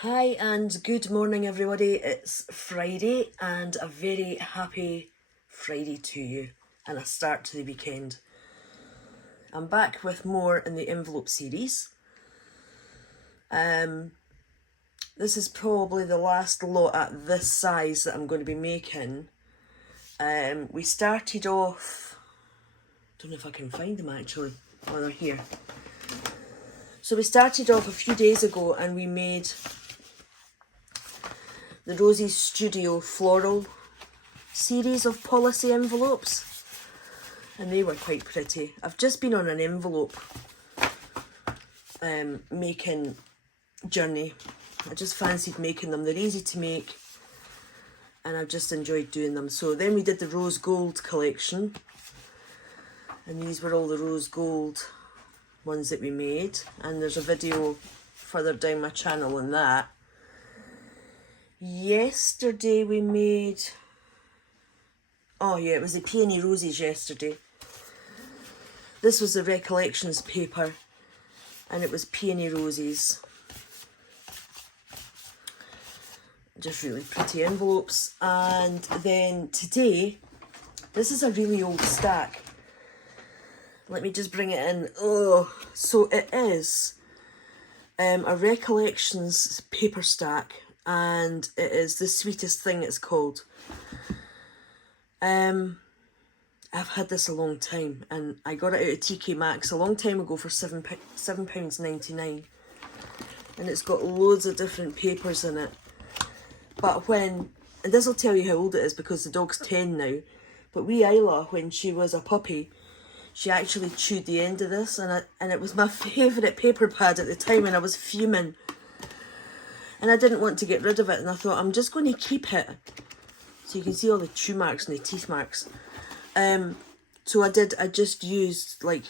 Hi and good morning everybody. It's Friday and a very happy Friday to you and a start to the weekend. I'm back with more in the envelope series. This is probably the last lot at this size that I'm going to be making. We started off, don't know if I can find them actually, oh they're here. So we started off a few days ago and we made the Rosie's Studio Floral series of policy envelopes, and they were quite pretty. I've just been on an envelope making journey. I just fancied making them. They're easy to make and I've just enjoyed doing them. So then we did the rose gold collection, and these were all the rose gold ones that we made, and there's a video further down my channel on that. Yesterday we made, oh yeah, it was the peony roses yesterday. This was the recollections paper and it was peony roses. Just really pretty envelopes. And then today, this is a really old stack. Let me just bring it in. Oh, so it is a recollections paper stack, and it is the sweetest thing it's called. I've had this a long time, and I got it out of TK Maxx a long time ago for £7.99, and it's got loads of different papers in it. But and this will tell you how old it is because the dog's 10 now, but wee Isla, when she was a puppy, she actually chewed the end of this, and it was my favourite paper pad at the time, and I was fuming. And I didn't want to get rid of it, and I thought I'm just going to keep it. So you can see all the chew marks and the teeth marks. So I just used, like,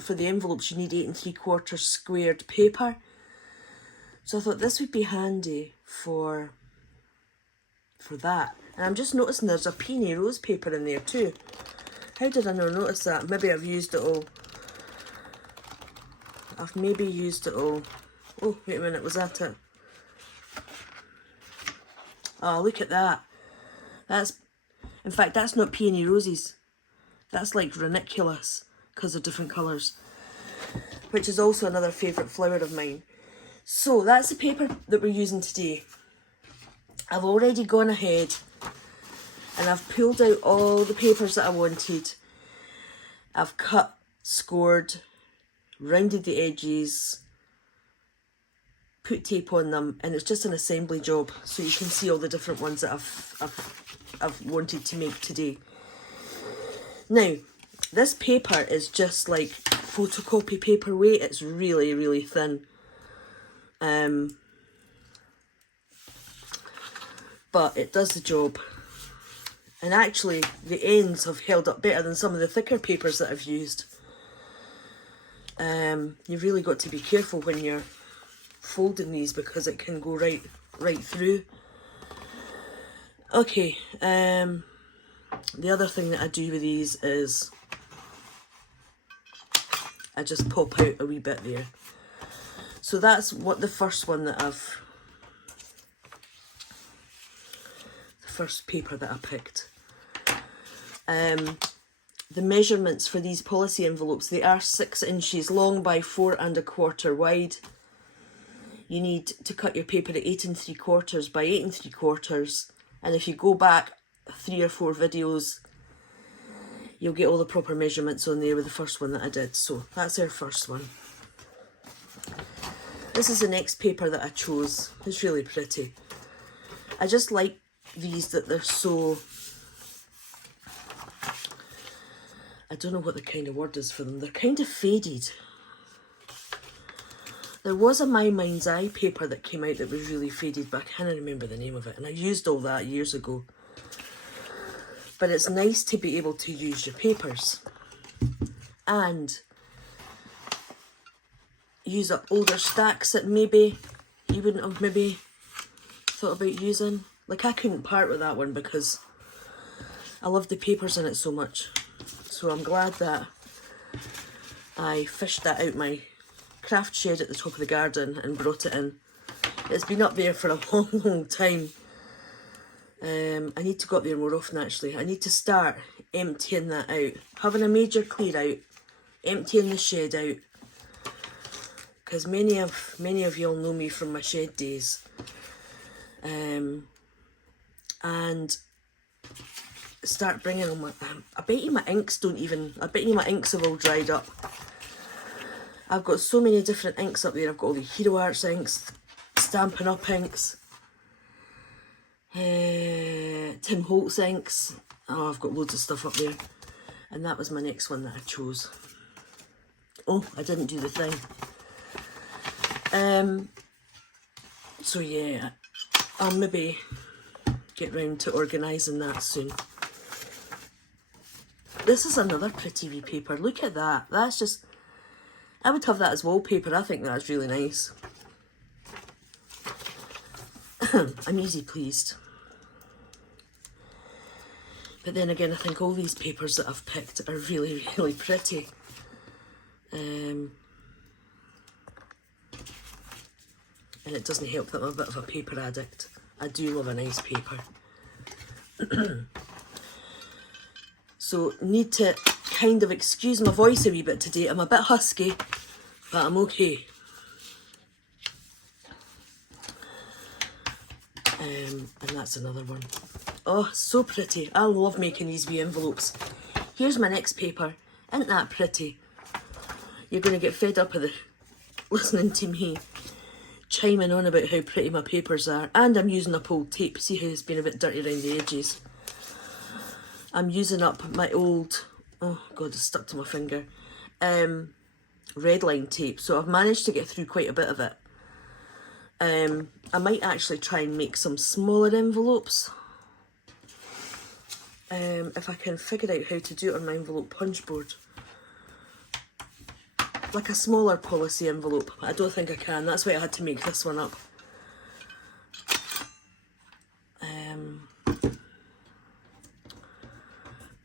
for the envelopes you need 8 3/4 squared paper. So I thought this would be handy for that. And I'm just noticing there's a peony rose paper in there too. How did I not notice that? Maybe I've used it all. I've maybe used it all. Oh, wait a minute, was that it? Oh, look at that. In fact, that's not peony roses. That's like ranunculus, because they're different colours. Which is also another favourite flower of mine. So, that's the paper that we're using today. I've already gone ahead and I've pulled out all the papers that I wanted. I've cut, scored, rounded the edges, put tape on them, and it's just an assembly job, so you can see all the different ones that I've wanted to make today. Now, this paper is just like photocopy paper weight. It's really, really thin. But it does the job. And actually, the ends have held up better than some of the thicker papers that I've used. You've really got to be careful when you're folding these because it can go right through. Okay, the other thing that I do with these is I just pop out a wee bit there. So that's what the first one that the first paper that I picked. The measurements for these policy envelopes, they are 6 inches long by 4 1/4 wide. You need to cut your paper at 8 3/4 by 8 3/4, and if you go back 3 or 4 videos, you'll get all the proper measurements on there with the first one that I did. So that's our first one. This is the next paper that I chose. It's really pretty. I just like these, that they're so, I don't know what the kind of word is for them. They're kind of faded. There was a My Mind's Eye paper that came out that was really faded, but I can't remember the name of it, and I used all that years ago. But it's nice to be able to use your papers and use up older stacks that maybe you wouldn't have maybe thought about using. Like, I couldn't part with that one because I love the papers in it so much. So I'm glad that I fished that out my craft shed at the top of the garden and brought it in. It's been up there for a long, long time. I need to go up there more often actually. I need to start emptying that out. Having a major clear out, emptying the shed out. Because many of y'all know me from my shed days. And start bringing on my... I bet you my inks have all dried up. I've got so many different inks up there. I've got all the Hero Arts inks, Stampin' Up inks, Tim Holtz inks. Oh, I've got loads of stuff up there. And that was my next one that I chose. Oh, I didn't do the thing. So yeah, I'll maybe get round to organising that soon. This is another pretty wee paper. Look at that. That's just... I would have that as wallpaper. I think that's really nice. I'm easy pleased. But then again, I think all these papers that I've picked are really, really pretty. And it doesn't help that I'm a bit of a paper addict. I do love a nice paper. So, need to kind of excuse my voice a wee bit today. I'm a bit husky, but I'm okay. And that's another one. Oh, so pretty. I love making these wee envelopes. Here's my next paper. Isn't that pretty? You're going to get fed up with listening to me chiming on about how pretty my papers are. And I'm using up old tape. See how it's been a bit dirty around the edges? I'm using up my old... Oh, God, it's stuck to my finger. Red line tape. So I've managed to get through quite a bit of it. I might actually try and make some smaller envelopes. If I can figure out how to do it on my envelope punch board. Like a smaller policy envelope. I don't think I can. That's why I had to make this one up.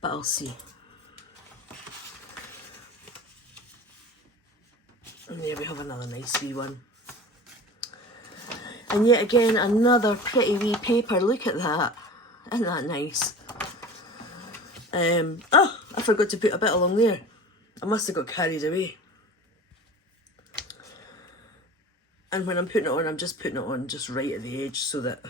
But I'll see. And there we have another nice wee one. And yet again, another pretty wee paper. Look at that. Isn't that nice? Oh, I forgot to put a bit along there. I must have got carried away. And when I'm putting it on, I'm just putting it on just right at the edge so that...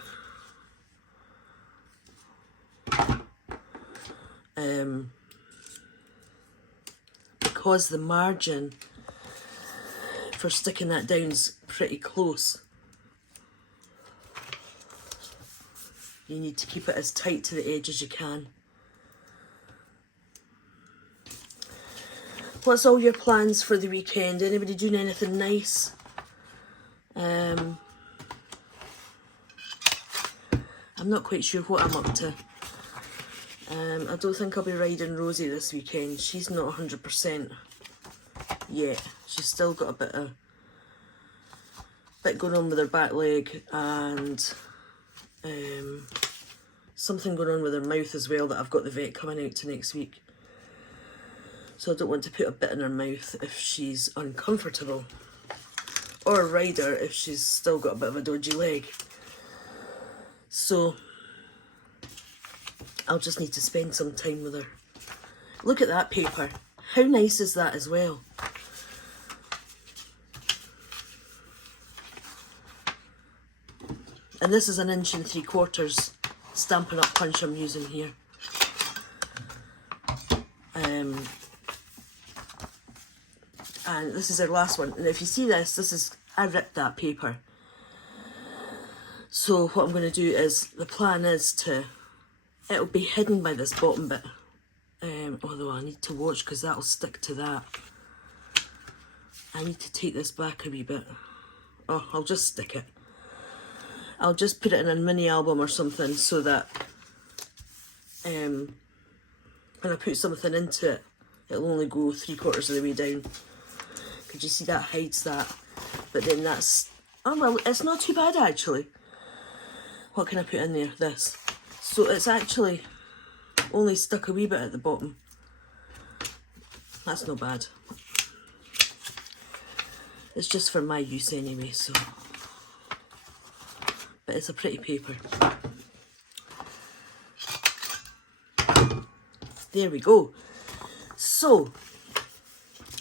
because the margin for sticking that down is pretty close, you need to keep it as tight to the edge as you can. What's all your plans for the weekend? Anybody doing anything nice? I'm not quite sure what I'm up to. I don't think I'll be riding Rosie this weekend. She's not 100% yet. She's still got a bit going on with her back leg and something going on with her mouth as well that I've got the vet coming out to next week. So I don't want to put a bit in her mouth if she's uncomfortable. Or ride her if she's still got a bit of a dodgy leg. So I'll just need to spend some time with her. Look at that paper. How nice is that as well? And this is 1 3/4 inch Stampin' Up punch I'm using here. And this is our last one. And if you see this, I ripped that paper. So what I'm going to do is, the plan is it'll be hidden by this bottom bit. Although I need to watch because that'll stick to that. I need to take this back a wee bit. Oh, I'll just stick it. I'll just put it in a mini album or something so that when I put something into it, it'll only go 3/4 of the way down. Could you see that hides that? But then that's... Oh, well, it's not too bad actually. What can I put in there? This. So it's actually only stuck a wee bit at the bottom. That's not bad. It's just for my use anyway, so... but it's a pretty paper. There we go. So,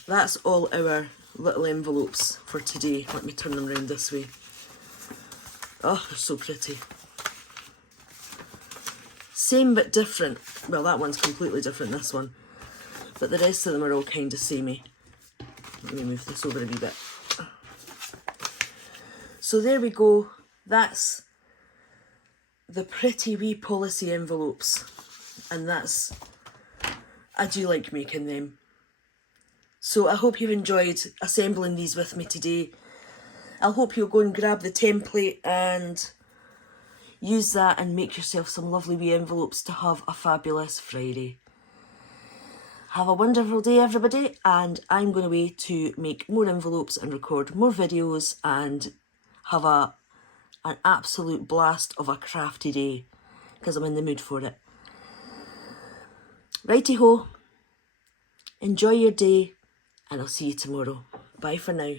that's all our little envelopes for today. Let me turn them around this way. Oh, they're so pretty. Same but different. Well, that one's completely different, this one. But the rest of them are all kind of samey. Let me move this over a wee bit. So there we go. That's the pretty wee policy envelopes. And that's... I do like making them. So I hope you've enjoyed assembling these with me today. I hope you'll go and grab the template and use that and make yourself some lovely wee envelopes to have a fabulous Friday. Have a wonderful day, everybody, and I'm going away to make more envelopes and record more videos and have an absolute blast of a crafty day because I'm in the mood for it. Righty-ho, enjoy your day, and I'll see you tomorrow. Bye for now.